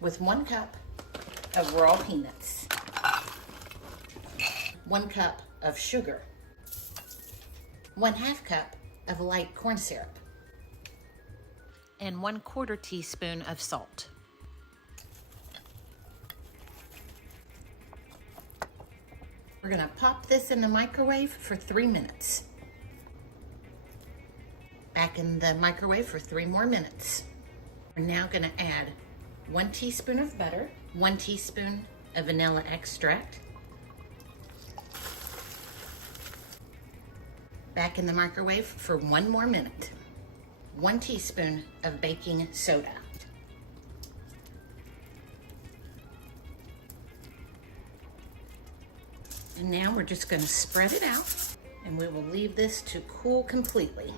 with 1 cup of raw peanuts, 1 cup of sugar, 1/2 cup of light corn syrup, and 1/4 teaspoon of salt. We're gonna pop this in the microwave for 3 minutes. Back in the microwave for 3 more minutes. We're now gonna add 1 teaspoon of butter, 1 teaspoon of vanilla extract. Back in the microwave for 1 more minute. 1 teaspoon of baking soda. And now we're just going to spread it out, and we will leave this to cool completely.